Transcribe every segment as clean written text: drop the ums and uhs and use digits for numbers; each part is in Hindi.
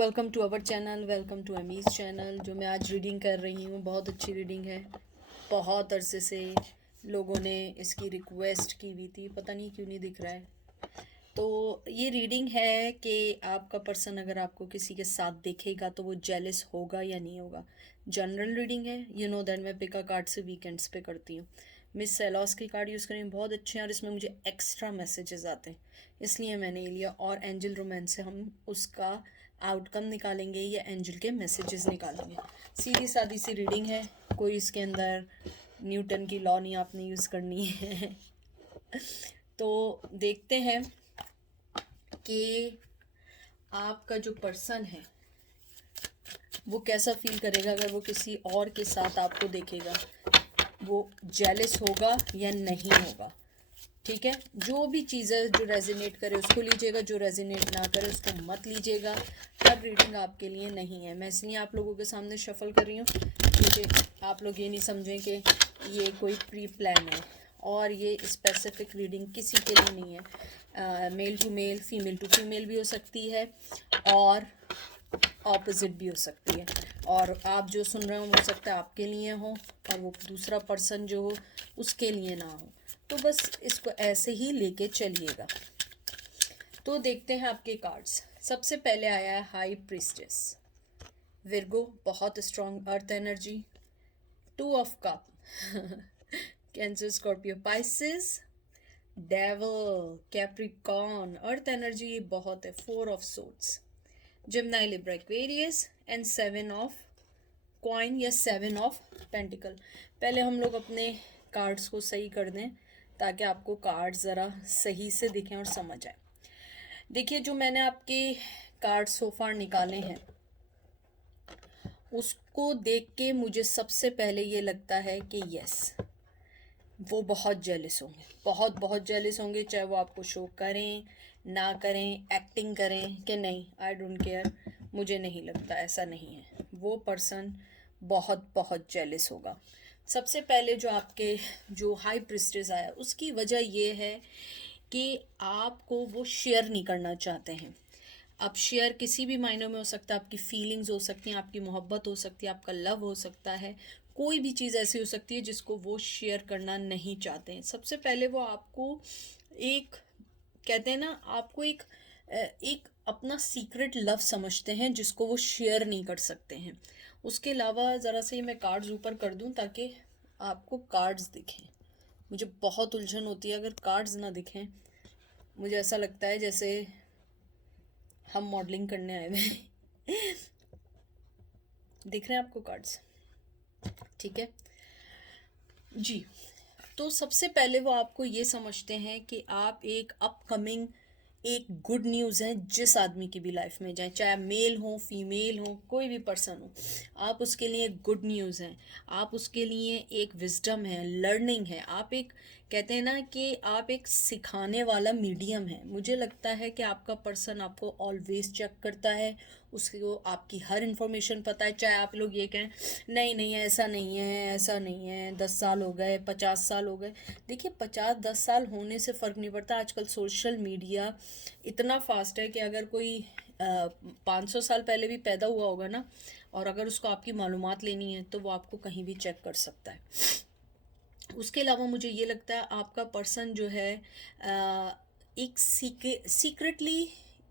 Welcome to our channel, welcome to अमीज़ चैनल। जो मैं आज रीडिंग कर रही हूँ बहुत अच्छी रीडिंग है। बहुत अरसे से लोगों ने इसकी रिक्वेस्ट की हुई थी, पता नहीं क्यों नहीं दिख रहा है। तो ये रीडिंग है कि आपका पर्सन अगर आपको किसी के साथ देखेगा तो वो जेलस होगा या नहीं होगा। जनरल रीडिंग है, यू नो दैट मैं पिका कार्ड से वीकेंड्स पे करती हूँ। मिस सेलॉस के कार्ड यूज़ करें, बहुत अच्छे हैं और इसमें मुझे एक्स्ट्रा मैसेजेस आते हैं, इसलिए मैंने ये लिया। और एंजल रोमांस से हम उसका आउटकम निकालेंगे या एंजल के मैसेजेस निकालेंगे। सीधी सादी सी रीडिंग है, कोई इसके अंदर न्यूटन की लॉ नहीं आपने यूज़ करनी है। तो देखते हैं कि आपका जो पर्सन है वो कैसा फील करेगा अगर वो किसी और के साथ आपको देखेगा। वो जेलस होगा या नहीं होगा। ठीक है, जो भी चीज़ें जो रेजोनेट करे उसको लीजिएगा, जो रेजोनेट ना करे उसको मत लीजिएगा। हर रीडिंग आपके लिए नहीं है। मैं इसलिए आप लोगों के सामने शफल कर रही हूँ क्योंकि आप लोग ये नहीं समझें कि ये कोई प्री प्लान है। और ये स्पेसिफिक रीडिंग किसी के लिए नहीं है। Male to male, female to female भी हो सकती है और ऑपोजिट भी हो सकती है। और आप जो सुन रहे हो हो सकता है आपके लिए हो और वो दूसरा पर्सन जो हो उसके लिए ना हो। तो बस इसको ऐसे ही लेके चलिएगा। तो देखते हैं आपके कार्ड्स। सबसे पहले आया है हाई प्रीस्टेस, विर्गो, बहुत strong earth energy. Two of cup, Cancer, Scorpio, Pisces, devil, Capricorn, earth energy बहुत है। Four of swords, Gemini, Libra, Aquarius and seven of coin या सेवन ऑफ पेंटिकल। पहले हम लोग अपने कार्ड्स को सही कर दें ताकि आपको कार्ड्स ज़रा सही से दिखें और समझ आए। देखिए, जो मैंने आपके कार्ड सोफार निकाले हैं उसको देख के मुझे सबसे पहले ये लगता है कि यस, वो बहुत जेलस होंगे, बहुत बहुत जेलस होंगे। चाहे वो आपको शो करें ना करें, एक्टिंग करें कि नहीं, आई डोंट केयर, मुझे नहीं लगता, ऐसा नहीं है। वो पर्सन बहुत बहुत जेलस होगा। सबसे पहले जो आपके जो हाई प्रिस्टेस आया उसकी वजह ये है कि आपको वो शेयर नहीं करना चाहते हैं। अब शेयर किसी भी मायनों में हो सकता है, आपकी फीलिंग्स हो सकती हैं, आपकी मोहब्बत हो सकती है, आपका लव हो सकता है, कोई भी चीज़ ऐसी हो सकती है जिसको वो शेयर करना नहीं चाहते हैं। सबसे पहले वो आपको एक, कहते हैं ना, आपको एक अपना सीक्रेट लव समझते हैं जिसको वो शेयर नहीं कर सकते हैं। उसके अलावा ज़रा से मैं कार्ड्स ऊपर कर दूं ताकि आपको कार्ड्स दिखें। मुझे बहुत उलझन होती है अगर कार्ड्स ना दिखें। मुझे ऐसा लगता है जैसे हम मॉडलिंग करने आए हुए हैं। दिख रहे हैं आपको कार्ड्स? ठीक है जी। तो सबसे पहले वो आपको ये समझते हैं कि आप एक अपकमिंग, एक गुड न्यूज़ है जिस आदमी की भी लाइफ में जाए, चाहे मेल हो फीमेल हो, कोई भी पर्सन हो, आप उसके लिए गुड न्यूज़ हैं। आप उसके लिए एक विजडम है, लर्निंग है। आप एक, कहते हैं ना कि आप एक सिखाने वाला मीडियम है। मुझे लगता है कि आपका पर्सन आपको ऑलवेज चेक करता है, उसको आपकी हर इन्फॉर्मेशन पता है। चाहे आप लोग ये कहें नहीं नहीं ऐसा नहीं है, ऐसा नहीं है, 10 साल हो गए, 50 साल हो गए। देखिए, 50-10 साल होने से फ़र्क नहीं पड़ता। आजकल सोशल मीडिया इतना फास्ट है कि अगर कोई 500 साल पहले भी पैदा हुआ होगा ना, और अगर उसको आपकी मालूमात लेनी है तो वो आपको कहीं भी चेक कर सकता है। उसके अलावा मुझे ये लगता है आपका पर्सन जो है एक सीक्रेटली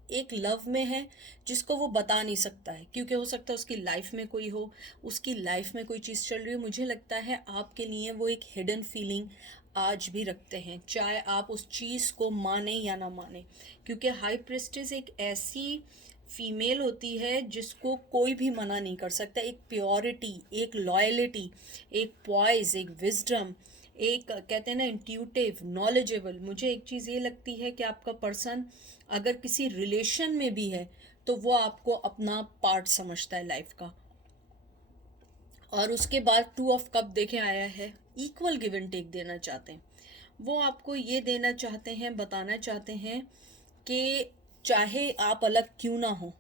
एक लव में है जिसको वो बता नहीं सकता है, क्योंकि हो सकता है उसकी लाइफ में कोई हो, उसकी लाइफ में कोई चीज़ चल रही हो। मुझे लगता है आपके लिए वो एक हिडन फीलिंग आज भी रखते हैं, चाहे आप उस चीज़ को माने या ना माने। क्योंकि हाई प्रेस्टिज एक ऐसी फीमेल होती है जिसको कोई भी मना नहीं कर सकता। एक प्योरिटी, एक लॉयलिटी, एक पॉइज, एक विजडम, एक, कहते हैं ना, इंट्यूटिव, नॉलेजेबल। मुझे एक चीज़ ये लगती है कि आपका पर्सन अगर किसी रिलेशन में भी है तो वो आपको अपना पार्ट समझता है लाइफ का। और उसके बाद टू ऑफ कप देखे आया है, इक्वल गिव एंड टेक देना चाहते हैं। वो आपको ये देना चाहते हैं, बताना चाहते हैं कि चाहे आप अलग क्यों ना हो,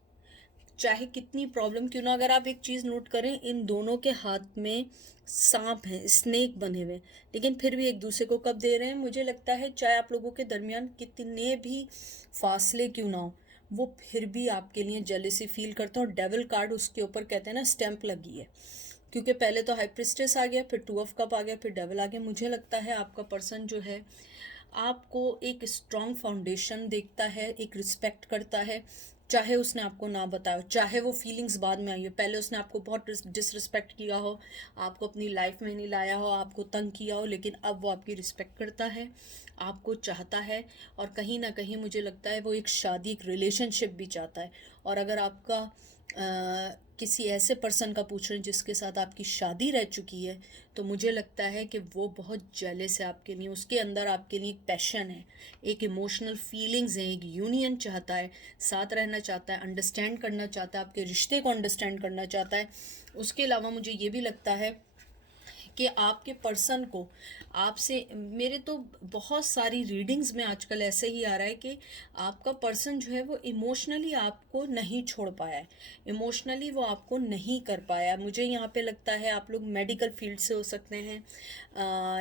चाहे कितनी प्रॉब्लम क्यों ना, अगर आप एक चीज़ नोट करें, इन दोनों के हाथ में सांप है, स्नेक बने हुए, लेकिन फिर भी एक दूसरे को कब दे रहे हैं। मुझे लगता है चाहे आप लोगों के दरमियान कितने भी फासले क्यों ना हो, वो फिर भी आपके लिए जेलिसी फील करते हैं। और डेविल कार्ड उसके ऊपर कहते हैं ना स्टैंप लगी है, क्योंकि पहले तो हाई प्रिस्टेस आ गया, फिर 2 ऑफ कप आ गया, फिर डेविल आ गया। मुझे लगता है आपका पर्सन जो है आपको एक स्ट्रॉन्ग फाउंडेशन देखता है, एक रिस्पेक्ट करता है, चाहे उसने आपको ना बताया, चाहे वो फीलिंग्स बाद में आई हो, पहले उसने आपको बहुत डिसरिस्पेक्ट किया हो, आपको अपनी लाइफ में नहीं लाया हो, आपको तंग किया हो, लेकिन अब वो आपकी रिस्पेक्ट करता है, आपको चाहता है। और कहीं ना कहीं मुझे लगता है वो एक शादी, एक रिलेशनशिप भी चाहता है। और अगर आपका किसी ऐसे पर्सन का पूछ रहे हैं जिसके साथ आपकी शादी रह चुकी है, तो मुझे लगता है कि वो बहुत जेलस है आपके लिए। उसके अंदर आपके लिए एक पैशन है, एक इमोशनल फीलिंग्स है, एक यूनियन चाहता है, साथ रहना चाहता है, अंडरस्टैंड करना चाहता है, आपके रिश्ते को अंडरस्टैंड करना चाहता है। उसके अलावा मुझे ये भी लगता है कि आपके पर्सन को आपसे, मेरे तो बहुत सारी रीडिंग्स में आजकल ऐसे ही आ रहा है कि आपका पर्सन जो है वो इमोशनली आपको नहीं छोड़ पाया है, इमोशनली वो आपको नहीं कर पाया। मुझे यहाँ पे लगता है आप लोग मेडिकल फील्ड से हो सकते हैं,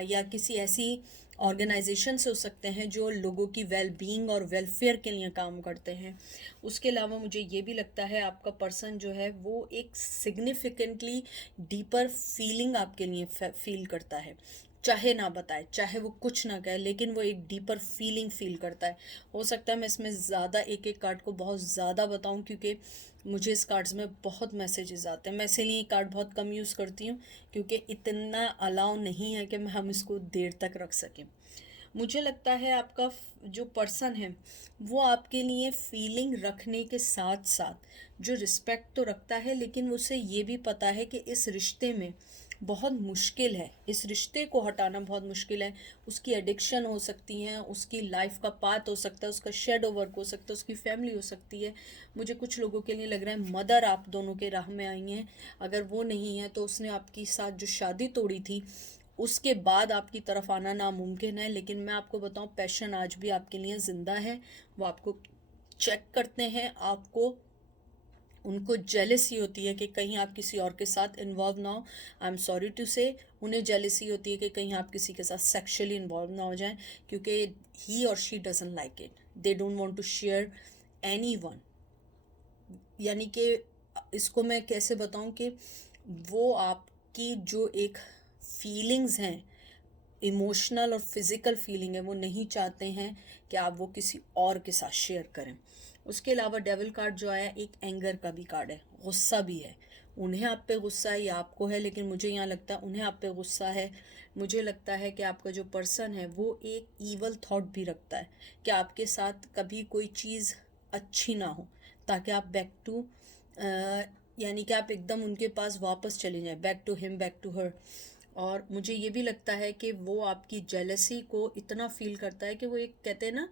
या किसी ऐसी ऑर्गेनाइजेशन से हो सकते हैं जो लोगों की वेल बीइंग और वेलफेयर के लिए काम करते हैं। उसके अलावा मुझे ये भी लगता है आपका पर्सन जो है वो एक सिग्निफिकेंटली डीपर फीलिंग आपके लिए फील करता है, चाहे ना बताए, चाहे वो कुछ ना कहे, लेकिन वो एक डीपर फीलिंग फील करता है। हो सकता है मैं इसमें ज़्यादा एक एक कार्ड को बहुत ज़्यादा बताऊं, क्योंकि मुझे इस कार्ड्स में बहुत मैसेजेस आते हैं। मैं इसीलिए कार्ड बहुत कम यूज़ करती हूँ, क्योंकि इतना अलाउ नहीं है कि हम इसको देर तक रख सकें। मुझे लगता है आपका जो पर्सन है वो आपके लिए फीलिंग रखने के साथ साथ जो रिस्पेक्ट तो रखता है, लेकिन उसे ये भी पता है कि इस रिश्ते में बहुत मुश्किल है, इस रिश्ते को हटाना बहुत मुश्किल है। उसकी एडिक्शन हो सकती हैं, उसकी लाइफ का पाथ हो सकता है, उसका शेडो वर्क हो सकता है, उसकी फैमिली हो सकती है। मुझे कुछ लोगों के लिए लग रहा है मदर आप दोनों के राह में आई हैं। अगर वो नहीं है तो उसने आपके साथ जो शादी तोड़ी थी उसके बाद आपकी तरफ आना नामुमकिन है। लेकिन मैं आपको बताऊं, पैशन आज भी आपके लिए ज़िंदा है। वो आपको चेक करते हैं, आपको उनको जेलसी होती है कि कहीं आप किसी और के साथ इन्वॉल्व ना हो। आई एम सॉरी टू से, उन्हें जेलसी होती है कि कहीं आप किसी के साथ सेक्सुअली इन्वॉल्व ना हो जाएं, क्योंकि ही और she doesn't like it, they don't want to share anyone. यानी कि इसको मैं कैसे बताऊं कि वो आपकी जो एक फीलिंग्स हैं, इमोशनल और फिज़िकल फीलिंग है, वो नहीं चाहते हैं कि आप वो किसी और के साथ शेयर करें। उसके अलावा डेविल कार्ड जो आया एक एंगर का भी कार्ड है, गुस्सा भी है। उन्हें आप पे गुस्सा है या आपको है, लेकिन मुझे यहाँ लगता है उन्हें आप पे गुस्सा है। मुझे लगता है कि आपका जो पर्सन है वो एक ईवल थॉट भी रखता है कि आपके साथ कभी कोई चीज़ अच्छी ना हो, ताकि आप बैक टू, यानी कि आप एकदम उनके पास वापस चले जाएं, back to him, back to her. और मुझे ये भी लगता है कि वो आपकी जेलसी को इतना फील करता है कि वो एक कहते हैं ना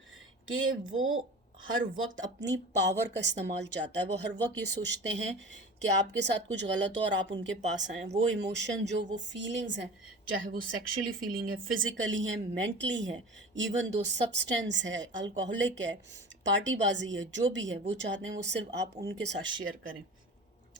कि वो हर वक्त अपनी पावर का इस्तेमाल चाहता है। वो हर वक्त ये सोचते हैं कि आपके साथ कुछ गलत हो और आप उनके पास आएँ। वो इमोशन जो वो फीलिंग्स हैं, चाहे वो सेक्सुअली फीलिंग है, फिज़िकली है, मेंटली है, इवन दो सब्सटेंस है, अल्कोहलिक है, पार्टीबाजी है, जो भी है, वो चाहते हैं वो सिर्फ आप उनके साथ शेयर करें।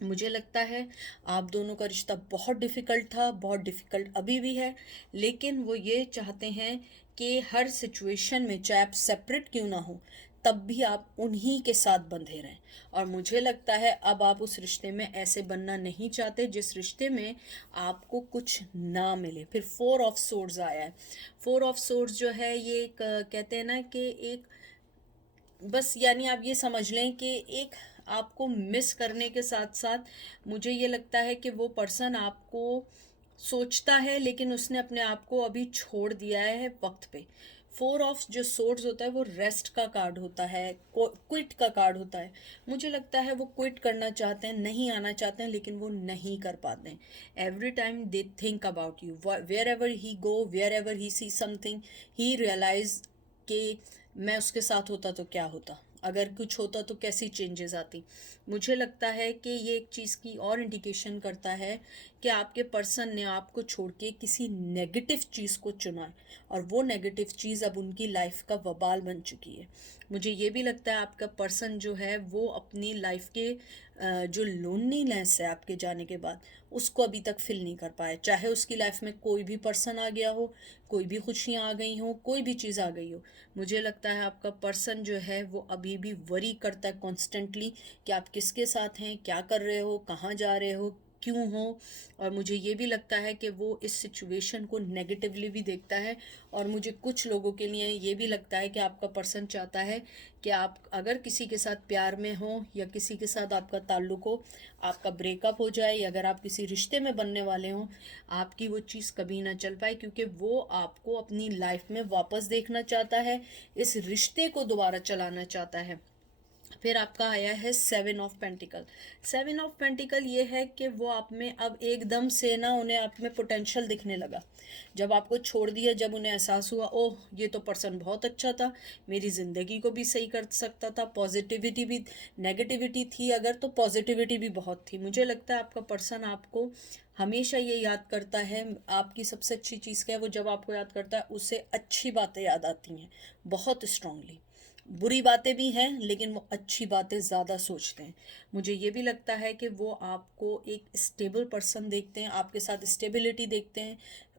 मुझे लगता है आप दोनों का रिश्ता बहुत डिफ़िकल्ट था, बहुत डिफ़िकल्ट अभी भी है, लेकिन वो ये चाहते हैं कि हर सिचुएशन में चाहे आप सेपरेट क्यों ना हो, तब भी आप उन्हीं के साथ बंधे रहें। और मुझे लगता है अब आप उस रिश्ते में ऐसे बनना नहीं चाहते जिस रिश्ते में आपको कुछ ना मिले। फिर 4 ऑफ सोर्ड्स आया है। 4 ऑफ सोर्ड्स जो है ये एक कहते हैं ना कि एक, बस यानी आप ये समझ लें कि एक आपको मिस करने के साथ साथ मुझे ये लगता है कि वो पर्सन आपको सोचता है, लेकिन उसने अपने आप को अभी छोड़ दिया है वक्त पे। 4 ऑफ जो सोर्ड्स होता है वो रेस्ट का कार्ड होता है, क्विट का कार्ड होता है। मुझे लगता है वो क्विट करना चाहते हैं, नहीं आना चाहते हैं, लेकिन वो नहीं कर पाते हैं। Every time they think about you, wherever he go, wherever he see something, he realize कि मैं उसके साथ होता तो क्या होता, अगर कुछ होता तो कैसी चेंजेस आती। मुझे लगता है कि ये एक चीज़ की और इंडिकेशन करता है कि आपके पर्सन ने आपको छोड़ के किसी नेगेटिव चीज़ को चुना है, और वो नेगेटिव चीज़ अब उनकी लाइफ का वबाल बन चुकी है। मुझे ये भी लगता है आपका पर्सन जो है वो अपनी लाइफ के जो लोनलीनेस है आपके जाने के बाद, उसको अभी तक फिल नहीं कर पाया। चाहे उसकी लाइफ में कोई भी पर्सन आ गया हो, कोई भी खुशियाँ आ गई हो, कोई भी चीज़ आ गई हो, मुझे लगता है आपका पर्सन जो है वो अभी भी वरी करता है कॉन्स्टेंटली कि आप किसके साथ हैं, क्या कर रहे हो, कहाँ जा रहे हो, क्यों हो। और मुझे ये भी लगता है कि वो इस सिचुएशन को नेगेटिवली भी देखता है। और मुझे कुछ लोगों के लिए ये भी लगता है कि आपका पर्सन चाहता है कि आप अगर किसी के साथ प्यार में हो या किसी के साथ आपका ताल्लुक हो, आपका ब्रेकअप हो जाए, या अगर आप किसी रिश्ते में बनने वाले हों, आपकी वो चीज़ कभी ना चल पाए, क्योंकि वो आपको अपनी लाइफ में वापस देखना चाहता है, इस रिश्ते को दोबारा चलाना चाहता है। फिर आपका आया है 7 ऑफ पेंटिकल। 7 ऑफ पेंटिकल ये है कि वो आप में अब एकदम से ना, उन्हें आप में पोटेंशियल दिखने लगा। जब आपको छोड़ दिया, जब उन्हें एहसास हुआ ओह ये तो पर्सन बहुत अच्छा था, मेरी ज़िंदगी को भी सही कर सकता था, पॉजिटिविटी भी, नेगेटिविटी थी अगर तो पॉजिटिविटी भी बहुत थी। मुझे लगता है आपका पर्सन आपको हमेशा ये याद करता है। आपकी सबसे अच्छी चीज़ क्या है, वो जब आपको याद करता है उसे अच्छी बातें याद आती हैं बहुत स्ट्रांगली। बुरी बातें भी हैं लेकिन वो अच्छी बातें ज़्यादा सोचते हैं। मुझे ये भी लगता है कि वो आपको एक स्टेबल पर्सन देखते हैं, आपके साथ स्टेबिलिटी देखते हैं,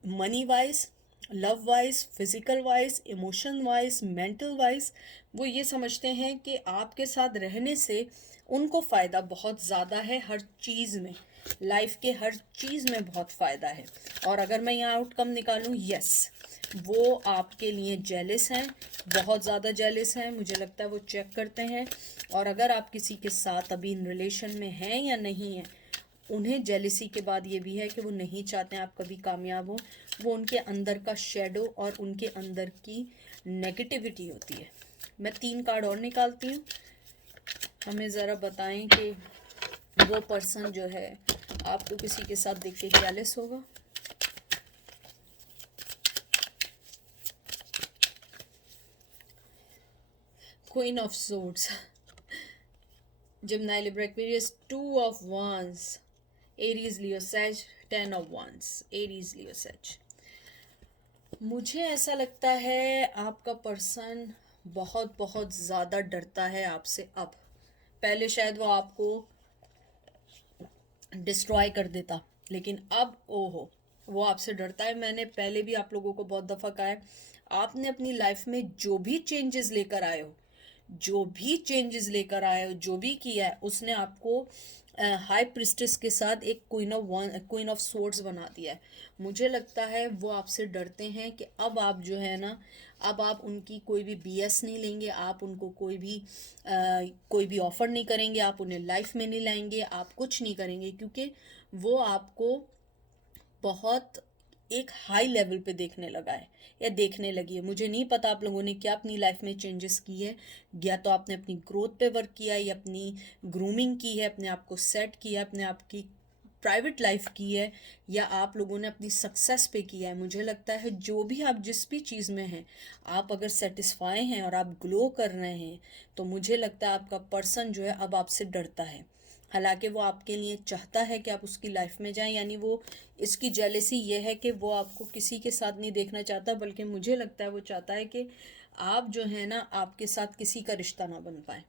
money wise, love wise, physical wise, emotion wise, mental wise. वो ये समझते हैं कि आपके साथ रहने से उनको फ़ायदा बहुत ज़्यादा है, हर चीज़ में, लाइफ के हर चीज़ में बहुत फ़ायदा है। और अगर मैं यहाँ आउटकम निकालूँ, यस, वो आपके लिए जेलिस हैं, बहुत ज़्यादा जेलिस हैं। मुझे लगता है वो चेक करते हैं। और अगर आप किसी के साथ अभी इन रिलेशन में हैं या नहीं हैं, उन्हें जेलिसी के बाद ये भी है कि वो नहीं चाहते हैं आप कभी कामयाब हो। वो उनके अंदर का शेडो और उनके अंदर की नेगेटिविटी होती है। मैं 3 कार्ड और निकालती हूँ, हमें ज़रा बताएं कि वो पर्सन जो है आपको किसी के साथ देख के जेलिस होगा। Queen of swords, Gemini, Libra, Aquarius, 2 of Wands, Aries, Leo, Sag, 10 of Wands, Aries, Leo, Sag। मुझे ऐसा लगता है आपका पर्सन बहुत बहुत ज़्यादा डरता है आपसे अब। पहले शायद वो आपको डिस्ट्रॉय कर देता, लेकिन अब ओहो, वो आपसे डरता है। मैंने पहले भी आप लोगों को बहुत दफ़ा कहा है, आपने अपनी लाइफ में जो भी चेंजेस लेकर आए हो, जो भी चेंजेस लेकर आए हो, जो भी किया है, उसने आपको हाई प्रिस्टेस के साथ एक क्वीन ऑफ सोर्ड्स बना दिया है। मुझे लगता है वो आपसे डरते हैं कि अब आप जो है ना, अब आप उनकी कोई भी बीएस नहीं लेंगे, आप उनको कोई भी ऑफर नहीं करेंगे, आप उन्हें लाइफ में नहीं लाएंगे, आप कुछ नहीं करेंगे, क्योंकि वो आपको बहुत एक हाई लेवल पे देखने लगा है या देखने लगी है। मुझे नहीं पता आप लोगों ने क्या अपनी लाइफ में चेंजेस की है, या तो आपने अपनी ग्रोथ पे वर्क किया है, या अपनी ग्रूमिंग की है, अपने आप को सेट किया, अपने आप की प्राइवेट लाइफ की है, या आप लोगों ने अपनी सक्सेस पे किया है। मुझे लगता है जो भी आप जिस भी चीज़ में हैं, आप अगर सेटिस्फाई हैं और आप ग्लो कर रहे हैं, तो मुझे लगता है आपका पर्सन जो है अब आपसे डरता है। हालांकि वो आपके लिए चाहता है कि आप उसकी लाइफ में जाएं, यानी वो, इसकी जेलेसी ये है कि वो आपको किसी के साथ नहीं देखना चाहता, बल्कि मुझे लगता है वो चाहता है कि आप जो है ना, आपके साथ किसी का रिश्ता ना बन पाए,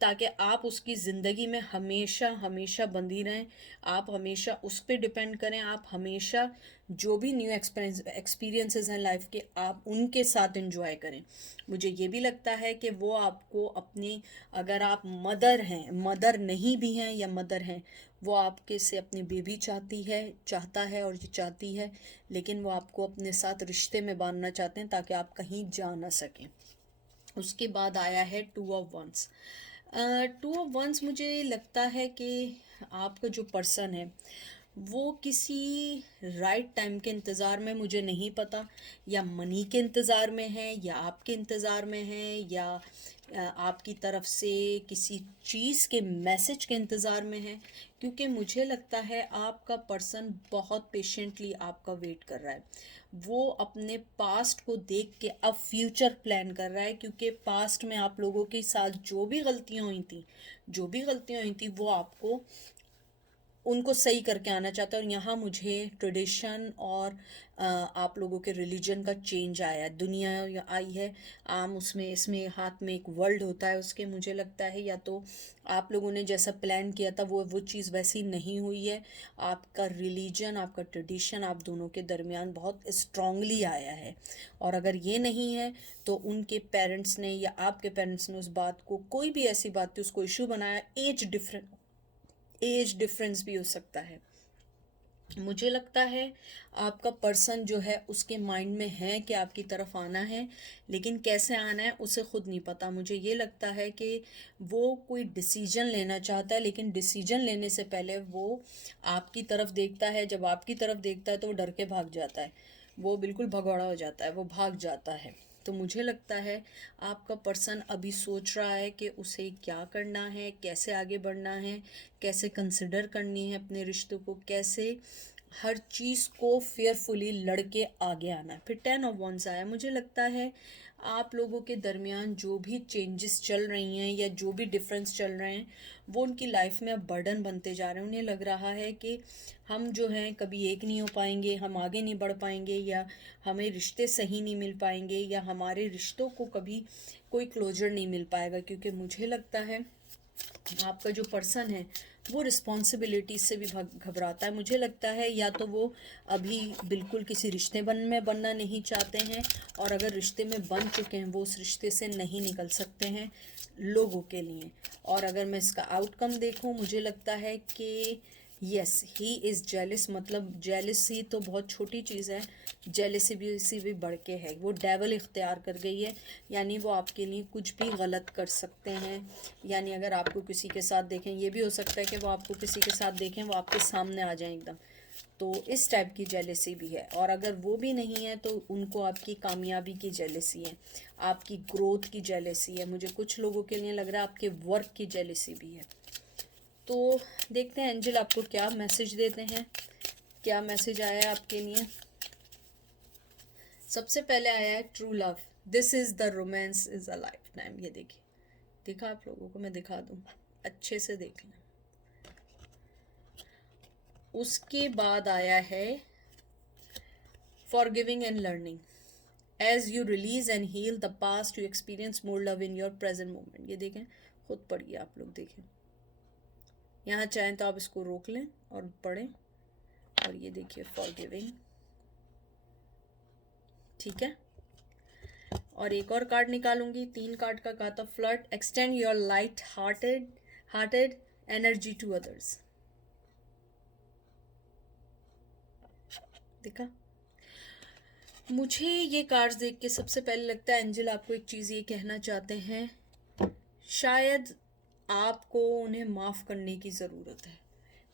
ताकि आप उसकी ज़िंदगी में हमेशा हमेशा बंधी रहें, आप हमेशा उस पर डिपेंड करें, आप हमेशा जो भी न्यू एक्सपीरियंसेस हैं लाइफ के, आप उनके साथ एंजॉय करें। मुझे ये भी लगता है कि वो आपको अपनी, अगर आप मदर हैं, मदर नहीं भी हैं या मदर हैं, वो आपके से अपनी बेबी चाहता है और ये चाहती है, लेकिन वो आपको अपने साथ रिश्ते में बांधना चाहते हैं ताकि आप कहीं जा ना सकें। उसके बाद आया है 2 of Wands। 2 of Wands, मुझे लगता है कि आपका जो पर्सन है वो किसी राइट टाइम के इंतज़ार में, मुझे नहीं पता, या मनी के इंतज़ार में है, या आपके इंतज़ार में है, या आपकी तरफ से किसी चीज़ के मैसेज के इंतज़ार में है। क्योंकि मुझे लगता है आपका पर्सन बहुत पेशेंटली आपका वेट कर रहा है। वो अपने पास्ट को देख के अब फ्यूचर प्लान कर रहा है, क्योंकि पास्ट में आप लोगों के साथ जो भी गलतियाँ हुई थी वो आपको उनको सही करके आना चाहता है। और यहाँ मुझे ट्रेडिशन और आप लोगों के रिलीजन का चेंज आया, दुनिया आई है आम, उसमें इसमें हाथ में एक वर्ल्ड होता है उसके। मुझे लगता है या तो आप लोगों ने जैसा प्लान किया था वो चीज़ वैसी नहीं हुई है। आपका रिलीजन, आपका ट्रेडिशन आप दोनों के दरमियान बहुत स्ट्रांगली आया है। और अगर ये नहीं है तो उनके पेरेंट्स ने या आपके पेरेंट्स ने उस बात को, कोई भी ऐसी बात थी, उसको इशू बनाया। एज डिफरेंस भी हो सकता है। मुझे लगता है आपका पर्सन जो है उसके माइंड में है कि आपकी तरफ आना है, लेकिन कैसे आना है उसे खुद नहीं पता। मुझे ये लगता है कि वो कोई डिसीजन लेना चाहता है, लेकिन डिसीजन लेने से पहले वो आपकी तरफ देखता है। जब आपकी तरफ देखता है तो वो डर के भाग जाता है, वो बिल्कुल भगौड़ा हो जाता है, वो भाग जाता है। तो मुझे लगता है आपका पर्सन अभी सोच रहा है कि उसे क्या करना है, कैसे आगे बढ़ना है, कैसे कंसिडर करनी है अपने रिश्तों को, कैसे हर चीज़ को फेयरफुली लड़के आगे आना है। फिर 10 ऑफ वंस आया। मुझे लगता है आप लोगों के दरमियान जो भी चेंजेस चल रही हैं या जो भी डिफरेंस चल रहे हैं वो उनकी लाइफ में अब बर्डन बनते जा रहे हैं। उन्हें लग रहा है कि हम जो हैं कभी एक नहीं हो पाएंगे, हम आगे नहीं बढ़ पाएंगे, या हमें रिश्ते सही नहीं मिल पाएंगे, या हमारे रिश्तों को कभी कोई क्लोजर नहीं मिल पाएगा। क्योंकि मुझे लगता है आपका जो पर्सन है वो रिस्पॉन्सिबिलिटी से भी घबराता है। मुझे लगता है या तो वो अभी बिल्कुल किसी रिश्ते में बनना नहीं चाहते हैं, और अगर रिश्ते में बन चुके हैं वो उस रिश्ते से नहीं निकल सकते हैं लोगों के लिए। और अगर मैं इसका आउटकम देखूं, मुझे लगता है कि यस ही इज़ जेलिस। मतलब जेलिसी तो बहुत छोटी चीज़ है, जेलिसी भी बढ़ के है। वो डेवल इख्तियार कर गई है, यानी वो आपके लिए कुछ भी गलत कर सकते हैं। यानी अगर आपको किसी के साथ देखें, ये भी हो सकता है कि वो आपको किसी के साथ देखें वो आपके सामने आ जाए एकदम, तो इस टाइप की जेलिसी भी है। और अगर वो भी नहीं है तो उनको आपकी कामयाबी की जेलिसी है, आपकी ग्रोथ की जेलिसी है। मुझे कुछ लोगों के लिए लग रहा है आपके वर्क की जेलिसी भी है। तो देखते हैं एंजल आपको क्या मैसेज देते हैं, क्या मैसेज आया है आपके लिए। सबसे पहले आया है true love, this is the romance is a life time. ये देखिए, दिखा आप लोगों को, मैं दिखा दूँ, अच्छे से देख लें। उसके बाद आया है forgiving and learning, as you release and heal the past you experience more love in your present moment. ये देखें, खुद पढ़िए आप लोग, देखें यहाँ चाहें तो आप इसको रोक लें और पढ़ें। और ये देखिए फॉरगिविंग, ठीक है। और एक और कार्ड निकालूंगी, 3 कार्ड का कहा था flirt, extend your light hearted energy to others. देखा, मुझे ये कार्ड्स देख के सबसे पहले लगता है एंजल आपको एक चीज़ ये कहना चाहते हैं, शायद आपको उन्हें माफ़ करने की ज़रूरत है।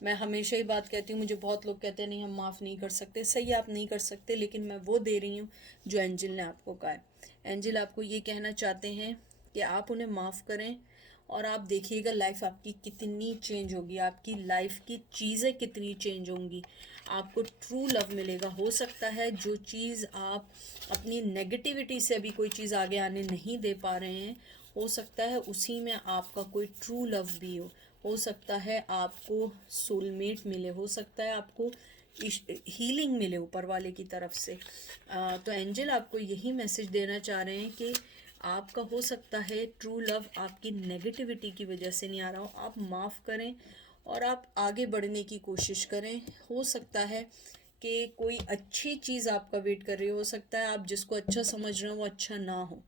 मैं हमेशा ही बात कहती हूँ, मुझे बहुत लोग कहते हैं नहीं हम माफ़ नहीं कर सकते। सही, आप नहीं कर सकते, लेकिन मैं वो दे रही हूँ जो एंजल ने आपको कहा है। एंजल आपको ये कहना चाहते हैं कि आप उन्हें माफ़ करें, और आप देखिएगा लाइफ आपकी कितनी चेंज होगी, आपकी लाइफ की चीज़ें कितनी चेंज होंगी, आपको ट्रू लव मिलेगा। हो सकता है जो चीज़ आप अपनी नेगेटिविटी से अभी कोई चीज़ आगे आने नहीं दे पा रहे हैं, हो सकता है उसी में आपका कोई ट्रू लव भी हो सकता है आपको सोलमेट मिले, हो सकता है आपको हीलिंग मिले ऊपर वाले की तरफ से। तो एंजल आपको यही मैसेज देना चाह रहे हैं कि आपका हो सकता है ट्रू लव आपकी नेगेटिविटी की वजह से नहीं आ रहा हो, आप माफ़ करें और आप आगे बढ़ने की कोशिश करें। हो सकता है कि कोई अच्छी चीज़ आपका वेट कर रही हो सकता है आप जिसको अच्छा समझ रहे हो वो अच्छा ना हो,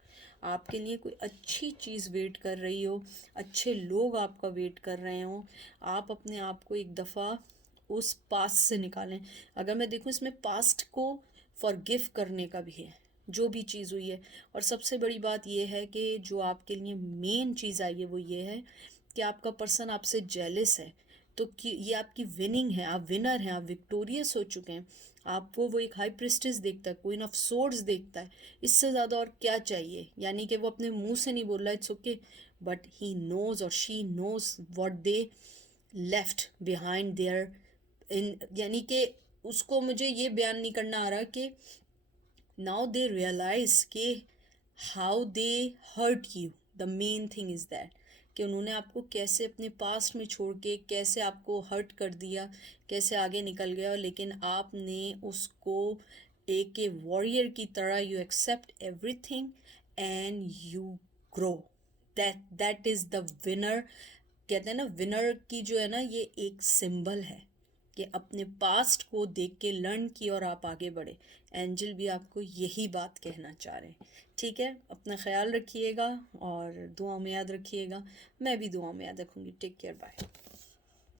आपके लिए कोई अच्छी चीज़ वेट कर रही हो, अच्छे लोग आपका वेट कर रहे हो। आप अपने आप को एक दफ़ा उस पास्ट से निकालें। अगर मैं देखूँ इसमें पास्ट को फॉरगिव करने का भी है, जो भी चीज़ हुई है। और सबसे बड़ी बात यह है कि जो आपके लिए मेन चीज़ आई है वो ये है कि आपका पर्सन आपसे जेलस है, तो कि ये आपकी विनिंग है, आप विनर हैं, आप विक्टोरियस हो चुके हैं। आपको वो एक हाई प्रिस्टेस देखता है, क्वीन ऑफ सोर्ड्स देखता है, इससे ज़्यादा और क्या चाहिए। यानी कि वो अपने मुंह से नहीं बोल रहा it's okay, but he knows और she knows what they left behind there in, यानी कि उसको मुझे ये बयान नहीं करना आ रहा कि नाउ दे रियलाइज के how they hurt you, the main thing is that कि उन्होंने आपको कैसे अपने पास्ट में छोड़ के कैसे आपको हर्ट कर दिया, कैसे आगे निकल गया, लेकिन आपने उसको एक वॉरियर की तरह you accept everything and you grow. That is the winner. कहते हैं ना, विनर की जो है ना, ये एक सिंबल है कि अपने पास्ट को देख के लर्न की और आप आगे बढ़े। एंजल भी आपको यही बात कहना चाह रहे हैं। ठीक है, अपना ख्याल रखिएगा और दुआ में याद रखिएगा। मैं भी दुआ में याद रखूँगी। Take care, bye.